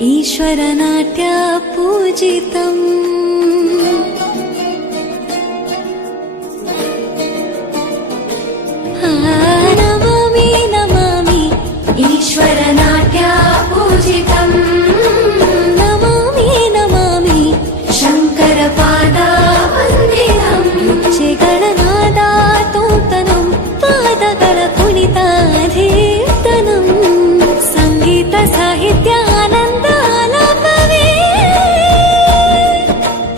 ईश्वरनाट्य पूजितम् नमामि नमामि ईश्वरनाट्य पूजितम् नमामि नमामि शङ्करपादा वन्दितम् ರುಚಿಗಳನಾದ ತೋಂತನಂ ಪಾದಗಳ ಕುಣಿತಾಧೀರ್ತನಂ ಸಂಗೀತ ಸಾಹಿತ್ಯ ಆನಂದ ಆಲಾಪವೇ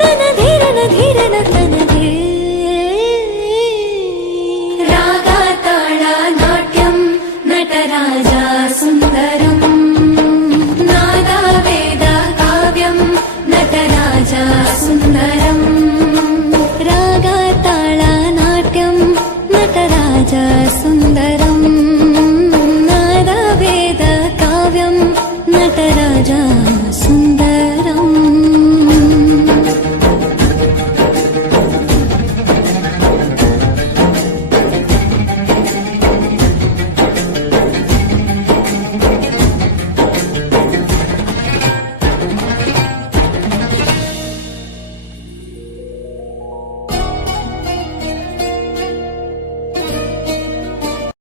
ತನಧೀರನ ಧೀರನ ತನದೇ ರಾಗ ತಾಳ ನಾಟ್ಯಂ ನಟರಾಜ ಸುಂದರಂ ನಾದ ವೇದ ಕಾವ್ಯಂ ನಟರಾಜ ಸುಂದರಂ ರಾಗ ತಾಳ ನಾಟ್ಯಂ ನಟರಾಜ ಸುಂದರಂ